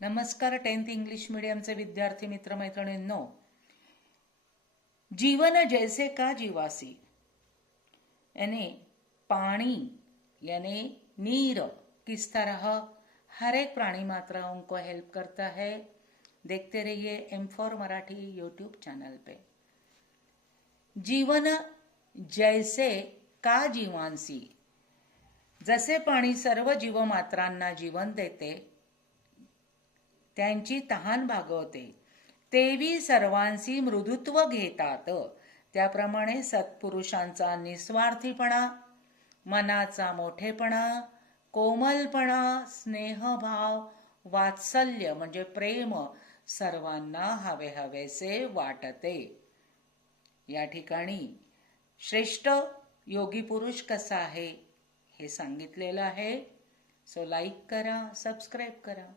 नमस्कार 10th English मीडियमचे विद्यार्थी मित्र मैत्रिणींनो, जीवन जैसे का जीवासी यानी पानी यानी नीर किस तरह हर एक प्राणी मात्राओं को हेल्प करता है। देखते रहिए M4 मराठी यूट्यूब चैनल पे। जीवन जैसे का जीवांसी, जसे पाणी सर्व जीवमात्रांना जीवन देते, त्यांची तहान भागवते, तेवी सर्वांसी मृदुत्व घेतात, त्याप्रमाणे सत्पुरुषांचा निस्वार्थीपणा, मनाचा मोठेपणा, कोमलपणा, स्नेहभाव, वात्सल्य म्हणजे प्रेम सर्वांना हवे हवेसे वाटते। या ठिकाणी श्रेष्ठ योगी पुरुष कसा आहे हे सांगितलेलं आहे। सो लाईक करा, सबस्क्राईब करा।